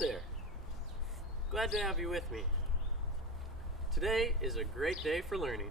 there! Glad to have you with me. Today is a great day for learning.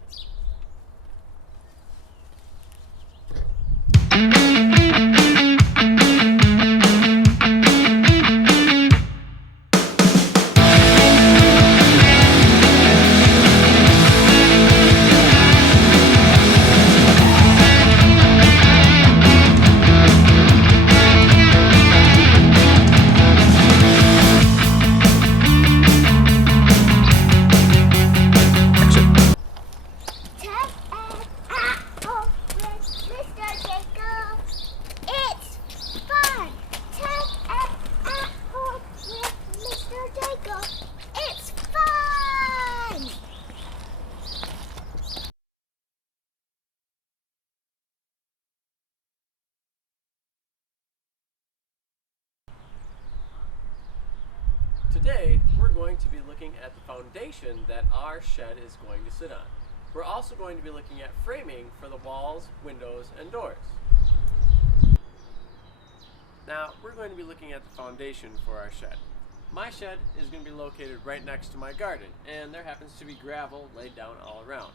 Today, we're going to be looking at the foundation that our shed is going to sit on. We're also going to be looking at framing for the walls, windows, and doors. Now, we're going to be looking at the foundation for our shed. My shed is going to be located right next to my garden, and there happens to be gravel laid down all around.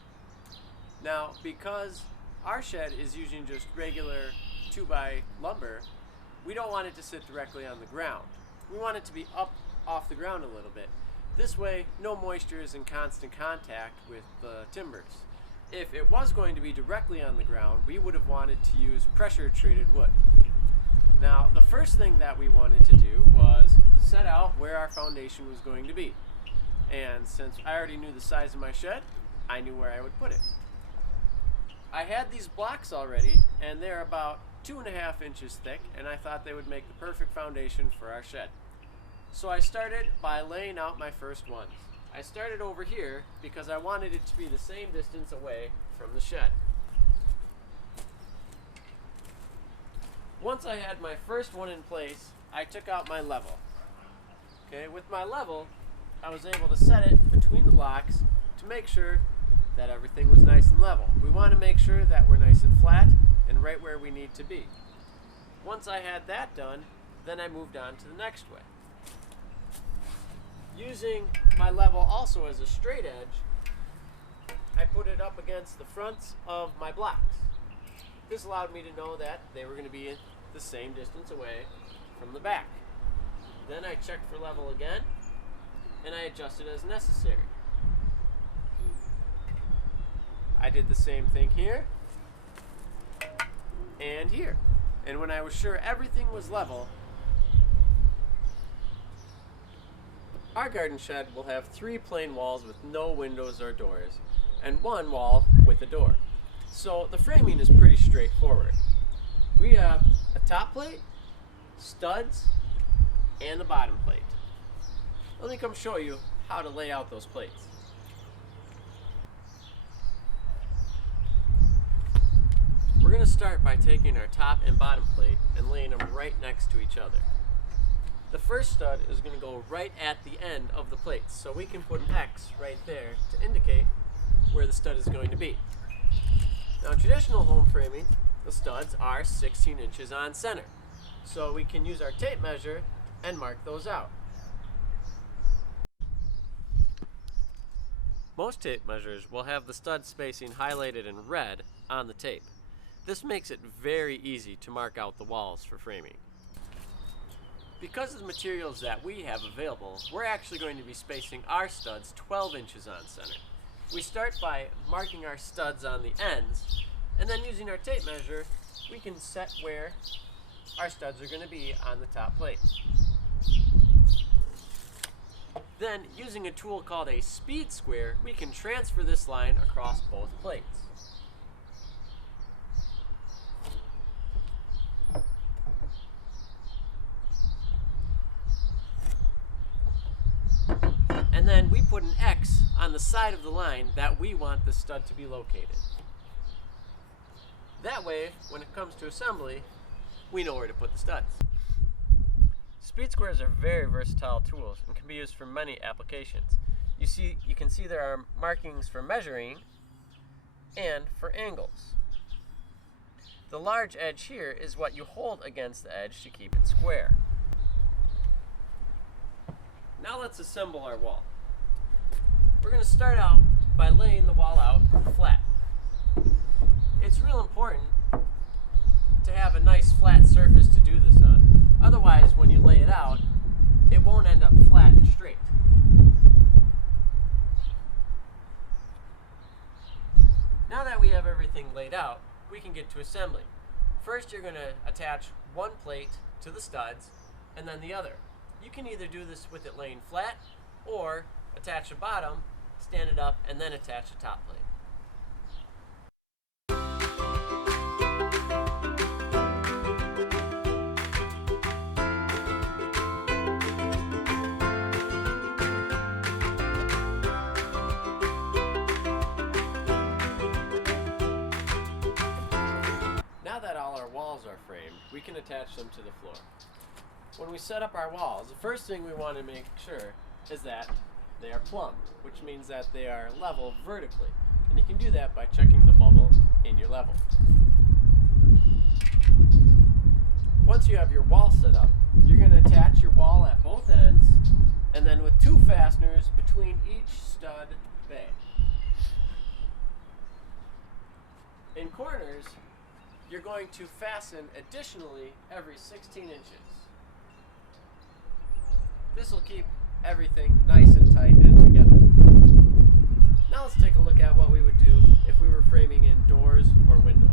Now, because our shed is using just regular 2x lumber, we don't want it to sit directly on the ground. We want it to be up off the ground a little bit. This way, no moisture is in constant contact with the timbers. If it was going to be directly on the ground, we would have wanted to use pressure treated wood. Now, the first thing that we wanted to do was set out where our foundation was going to be. And since I already knew the size of my shed, I knew where I would put it. I had these blocks already, and they're about 2.5 inches thick, and I thought they would make the perfect foundation for our shed. So I started by laying out my first ones. I started over here because I wanted it to be the same distance away from the shed. Once I had my first one in place, I took out my level. Okay, with my level, I was able to set it between the blocks to make sure that everything was nice and level. We want to make sure that we're nice and flat and right where we need to be. Once I had that done, then I moved on to the next way. Using my level also as a straight edge, I put it up against the fronts of my blocks. This allowed me to know that they were going to be the same distance away from the back. Then I checked for level again, and I adjusted as necessary. I did the same thing here and here. And when I was sure everything was level, our garden shed will have 3 plain walls with no windows or doors, and 1 wall with a door. So the framing is pretty straightforward. We have a top plate, studs, and a bottom plate. Let me come show you how to lay out those plates. We're going to start by taking our top and bottom plate and laying them right next to each other. The first stud is going to go right at the end of the plates, so we can put an X right there to indicate where the stud is going to be. Now, in traditional home framing, the studs are 16 inches on center, so we can use our tape measure and mark those out. Most tape measures will have the stud spacing highlighted in red on the tape. This makes it very easy to mark out the walls for framing. Because of the materials that we have available, we're actually going to be spacing our studs 12 inches on center. We start by marking our studs on the ends, and then using our tape measure, we can set where our studs are going to be on the top plate. Then, using a tool called a speed square, we can transfer this line across both plates. And then we put an X on the side of the line that we want the stud to be located. That way, when it comes to assembly, we know where to put the studs. Speed squares are very versatile tools and can be used for many applications. You can see there are markings for measuring and for angles. The large edge here is what you hold against the edge to keep it square. Now let's assemble our wall. We're going to start out by laying the wall out flat. It's real important to have a nice flat surface to do this on. Otherwise, when you lay it out, it won't end up flat and straight. Now that we have everything laid out, we can get to assembly. First, you're going to attach one plate to the studs and then the other. You can either do this with it laying flat or attach the bottom, stand it up, and then attach the top plate. Now that all our walls are framed, we can attach them to the floor. When we set up our walls, the first thing we want to make sure is that they are plumbed, which means that they are level vertically. And you can do that by checking the bubble in your level. Once you have your wall set up, you're going to attach your wall at both ends, and then with 2 fasteners between each stud bay. In corners, you're going to fasten additionally every 16 inches. This will keep everything nice and tight and together. Now let's take a look at what we would do if we were framing in doors or windows.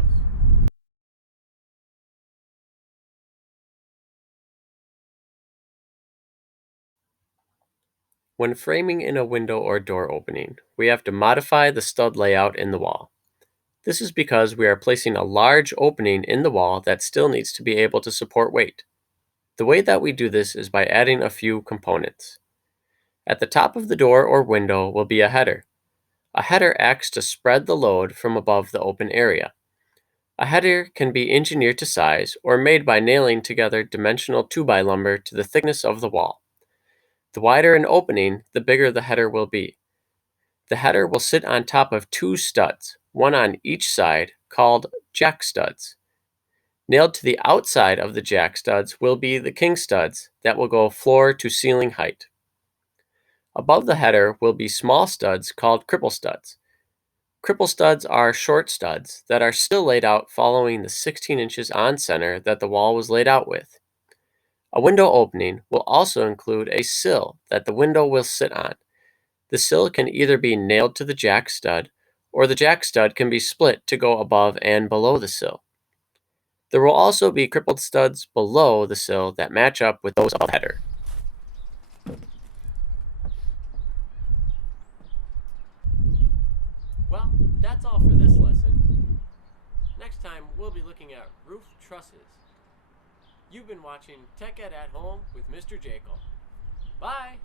When framing in a window or door opening, we have to modify the stud layout in the wall. This is because we are placing a large opening in the wall that still needs to be able to support weight. The way that we do this is by adding a few components. At the top of the door or window will be a header. A header acts to spread the load from above the open area. A header can be engineered to size or made by nailing together dimensional 2x lumber to the thickness of the wall. The wider an opening, the bigger the header will be. The header will sit on top of 2 studs, one on each side, called jack studs. Nailed to the outside of the jack studs will be the king studs that will go floor to ceiling height. Above the header will be small studs called cripple studs. Cripple studs are short studs that are still laid out following the 16 inches on center that the wall was laid out with. A window opening will also include a sill that the window will sit on. The sill can either be nailed to the jack stud, or the jack stud can be split to go above and below the sill. There will also be crippled studs below the sill that match up with those above the header. Well, that's all for this lesson. Next time, we'll be looking at roof trusses. You've been watching Tech Ed at Home with Mr. Jekyll. Bye!